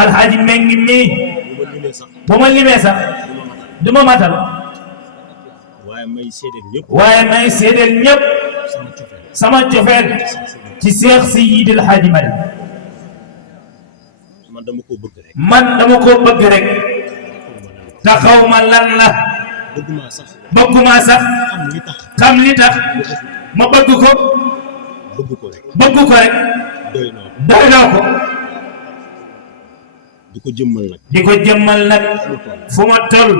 alxaaji Mengi mii bu ma limee sax du ma matal waaye may seedeel ñëpp sama cofeel ci Seex Seydil Haaji Malick man dama ko bëgg rek taxaw ma lan la bëgguma sax xam li tax ma bëgg ko rek doy naa ko di ko jëmmal nag fu ma toll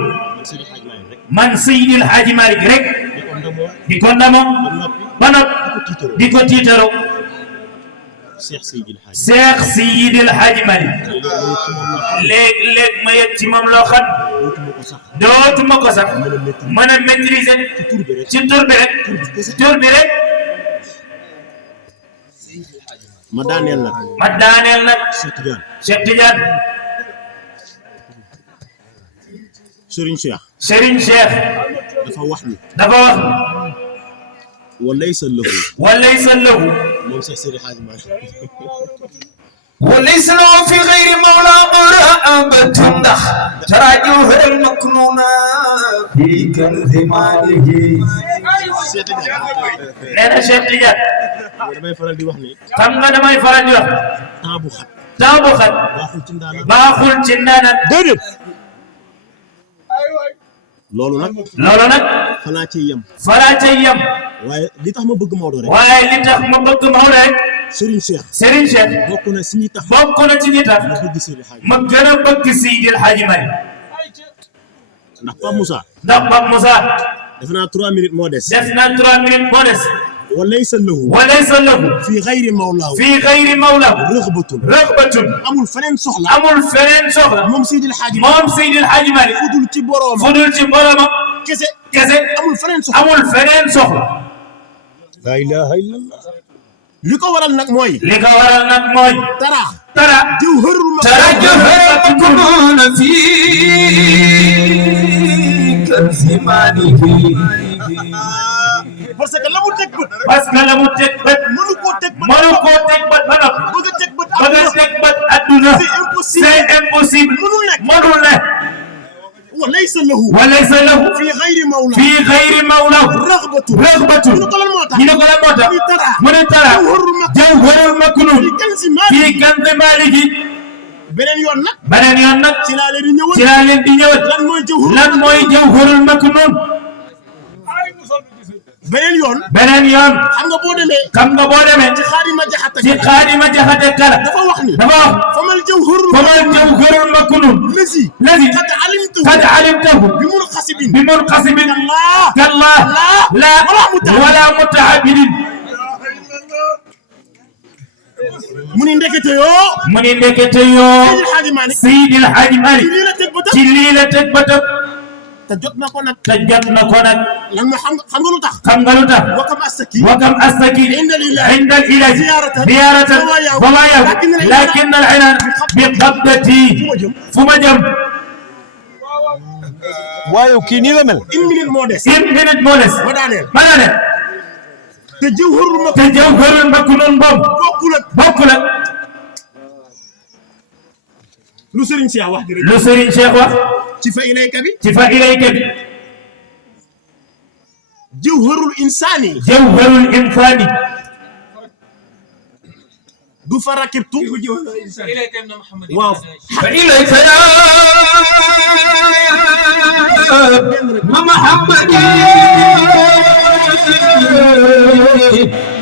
man Seydil Haaji Malick rek di ko ndamo ba noppi di ko tiitaro Seex Seydil Haaji Malick léeg-léeg ma yëg ci moom loo xam dootuma ko sax mën a maîtriser ci tur bi rek ma daaneel nag Cheikh Tidiane Serigne Cheikh dafa wax walaysa lahu moom Seex Seydi Haaji Malick وليس له في غير مولى مرأبة ndax تراجوه المكنون في كنز ماله neena Cheikh Tidiane damay faral di wax ni xam nga damay faral di wax temps bu xat baaxul ci ndaanaan déedéet loolu nag falaa cay yem waaye li tax ma bëgg Maodo rek Serigne Cheikh bokk na ci ñi tax ma gën a bëgg Seydil Haaji Malick ndax Pape Moussa def naa 3 minutes moo des walaysa lahu fi ghayri mawlaahu rëxbatun amul feneen soxla moom Seydil Haaji Malick fudul ci boroomam kese amul feneen soxla la ilaha illallah li ko waral nag mooy tara jawharul maknuun fi kanzi maalihi parce que la mu teg bët mënu koo teg bët ba noppi bëgg a teg bët adduna c'est impossible mënul nekk walaysa lahu fi ghayri mawlaahu rëxbatun ñu ne ko lan moo tax mu ne tara jawharul maknuun fi kanzi maalihi beneen yoon nag ci laa leen di ñëwat lan mooy jawharul maknuun beneen yoon xam nga boo demee ci Xaadima Jaxate Kala dafa wax famal jawharul maknuun lazi qad alimtahu bi munqasibin kallaa laa wala mutaabidin mu ni ndekete yoo Seydil Haaji Malick ci lii la teg bëtam te jot na ko nag lan nga xam nga lu tax wakam astaki inda ilahi ziyaratan wa ma yaw lakin al inan bi qabdati fu ma jëm waaye kii nii la mel une minute moo des ma daaneel te jawharul maknuun boobu bokkul ak lu Serigne Cheikh wax ci fa ilayka bi jawharul insaani du fa rakibtu waaw fa ilayka ya Muhammad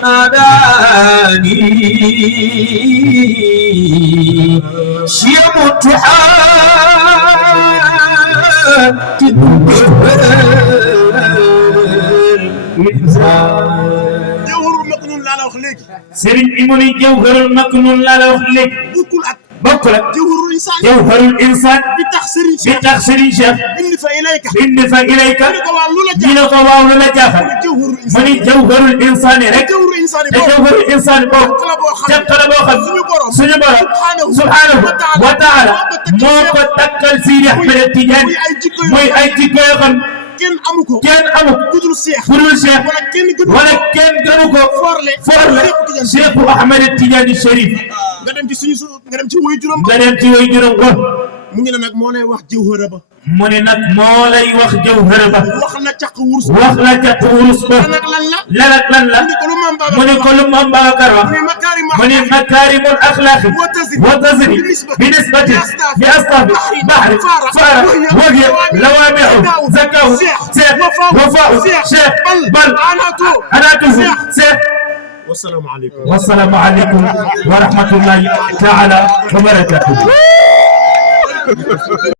nadani shiyamtuha jawharul maknuun laa la wax léegi Serigne Imoni jawharul maknuun laa la wax léegi bokkul ak jawharul insaan bi tax Serigne Cheikh bind fa ilayka ñu ne ko waaw lu la jaaxal mu ni jawharul insaani rek te jawharul insaani boobu càq la boo xam suñu borom subhaanahu wa taala moo ko takkal Sidi Ahmed Tidiane muy ay jikko yoo xam kenn amu ko budul Cheikh wala kenn gënu ko forle Cheikh Ahmed Tidiane Chérif nga dem ci woy juróom nga dem ci woy juróom ba mu ngi ne nag moo lay wax jawhara ba mu ne nag moo lay wax jawhara ba wax la caq wurus wax la caq wurus ba nag lan la mu ne ko lu Maam Babacar wax mu ne makaarimul axlaaqi wa tazri bi nisbati bi astaafi bahri faara wajhi lawaami'u zakaw seex wafaa'u cheikh bal anaatuhu seex wassalaamu aleykum wassalaamu aleykum wa rahmatullahi taala wa barakatuh